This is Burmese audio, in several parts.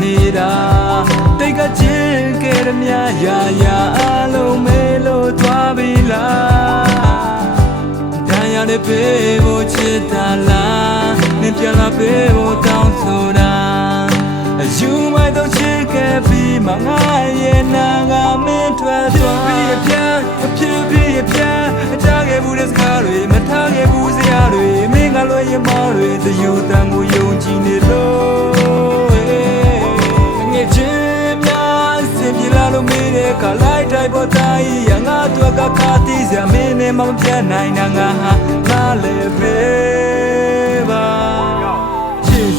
နေတာတိတ်ကချင်းကဲရမြရာရာအလုံးမဲလို့သွားပြီလားတန်ရတဲ့ဘေးကိုချစ်တာလားနင်ပြန်လာဘေးကိုတောင်းဆိုတာယူမိုက်တော့ချစ်ခဲ့ပြီးမငါရဲ့နာကမင်းထွက်သွားပြီးပြန်ကြားခဲ့ဘူးတဲ့စကားတွေမထားခဲ့ဘူးစရာတွေမင်းကလွယ်ရမတွေသယူတန်ကိုယုံကြည်နေလို့ငယ်ချင်းများစင်ပြလာလို့မေးတဲ့ခါလိုက်တိုင်းပေါ်တိုင်းရငါတို့ကခါတီးစရာမင်းနဲ့မပြတ်နိုင်တာငါဟာနားလေပဲပါ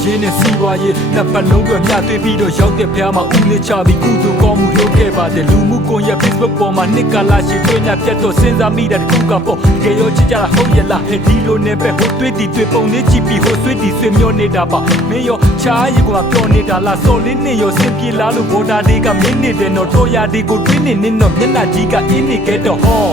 ရင်းနဲ့စီးပွားရေးနှစ်ပတ်လုံးတွေမြတွေ့ပြီးတော့ရောက်တဲ့ဖျားမှာဦးလေးချပြီးကုသိုလ်ကောင်းမှုလုပ်ခဲ့ပါတယ်လူမှုကွန်ရက် Facebook ပေါ်မှာနှစ်ကလာရှိတွေ့ညပြတ်တော့စဉ်းစားမိတာတခုကပေါ့ကြရောချစ်ကြတာဟုတ်ရဲ့လားဟဲ့ဒီလိုနဲ့ပဲဟိုတွေ့တီတွေ့ပုံလေးကြည့်ပြီးဟိုဆွေးတီဆွေးမျောနေတာပါမင်းရောချားရီကပြောနေတာလားစော်လေးနဲ့ရောစင်ပြေလားလို့ဘော်ဒါတွေကမင်းနေတယ်တော့တော်ရဒီကိုတွင်းနေတော့မျက်နှာကြီးကအင်းနေခဲ့တော့ဟော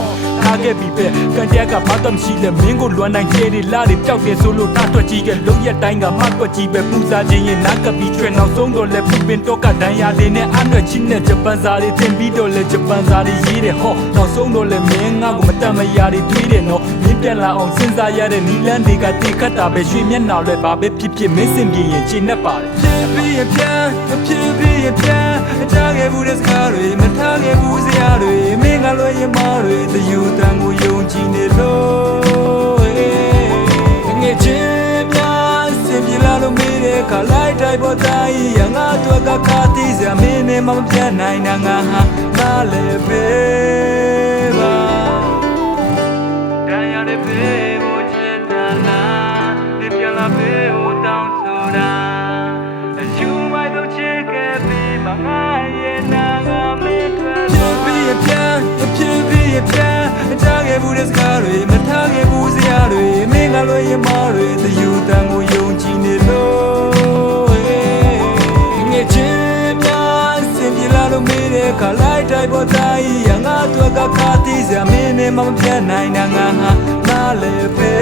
ထားခဲ့ပြီပဲကန်ကြကဘာတော့မရှိလဲမင်းကိုလွမ်းနိုင်ကျဲတွေလာတွေတောက်တယ်ဆိုလို့ထားထွက်ကြည့်ခဲ့လုံးရက်တိုင်းကမှတ်ွက်ကြည့်ပဲပူစားခြင်းရင်နာကပ်ပြီးထွေနောက်ဆုံးတော့လဲပူပင်တော့ကဒဏ်ရာတွေနဲ့အနှွက်ချင်းနဲ့ဂျပန်စာတွေတင်ပြီးတော့လဲဂျပန်စာတွေရေးတယ်ဟောနောက်ဆုံးတော့လဲမင်းငါကိုမတတ်မရာတွေတွေးတယ်နော်မင်းပြန်လာအောင်စဉ်းစားရတဲ့နီလန်းတွေကတေခတ်တာပဲရွှေမျက်နှာလဲဘာပဲဖြစ်ဖြစ်မင်းစင်ပြေရင်ချိန်နဲ့ပါတယ်ဖြစ်ပြီးပြန်ကြားခဲ့ဘူးတဲ့စကားတွေမထားခဲ့ဘူးစရာတွေမင်းကလွယ်ရမတွေသယူတန်ကိုယုံကြည်နေလို့ငယ်ချင်းများစင်ပြလာလို့မေးတဲ့ခါလိုက်တိုင်းပေါ်တိုင်းရငါတို့ကခါတီးစရာမင်းနဲ့မပြတ်နိုင်တာငါဟာနားလေပဲပါတန်ရတဲ့ဘေးကိုချစ်တာလားဒီပြန်လာဘေးကိုတောင်းဆိုတာယူမိုက်တော့ချစ်ခဲ့ပြီးမငါရဲ့နာကမင်းထွက်သွားပြီးပြန်ကြားခဲ့ဘူးတဲ့စကားတွေမထားခဲ့ဘူးစရာတွေမင်းကလွယ်ရမတွေသယူတန်ကိုယုံကြည်နေလို့ငယ်ချင်းများစင်ပြလာလို့မေးတဲ့ခါလိုက်တိုင်းပေါ်တိုင်းရငါတို့ကခါတီးစရာမင်းနဲ့မပြတ်နိုင်တာငါဟာနားလေပဲ